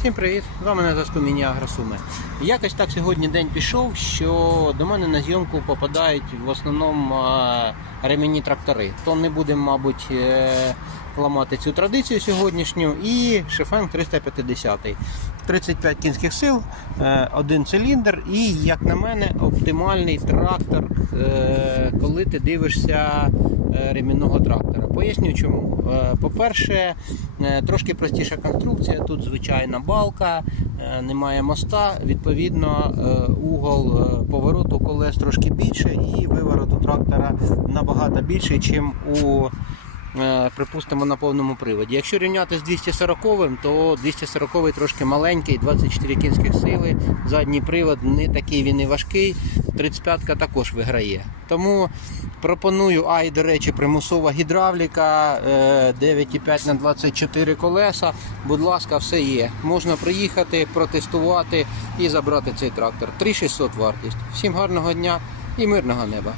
Всім привіт! З вами на зв'язку Міні Агросуми. Якось так сьогодні день пішов, що до мене на зйомку попадають в основному ремінні трактори. То не будемо, мабуть, е, ламати цю традицію сьогоднішню. І Шефен 350. 35 кінських сил, е, один циліндр і, як на мене, оптимальний трактор, е, коли ти дивишся ремінного трактора. Поясню чому. Е, По-перше, е, трошки простіша конструкція. Тут звичайна балка, е, немає моста. Відповідно, е, угол е, повороту колес трошки більше, і виворот у трактора набагато більший, ніж у е, припустимо на повному приводі. Якщо рівняти з 240, то 240 трошки маленький, 24 кінських сили, задній привод не такий він і важкий. 35-ка також виграє. Тому пропоную, а і до речі, примусова гідравліка е, 9,5 на 24 колеса. Будь ласка, все є. Можна приїхати, протестувати і забрати цей трактор. 3600 вартість. Всім гарного дня і мирного неба.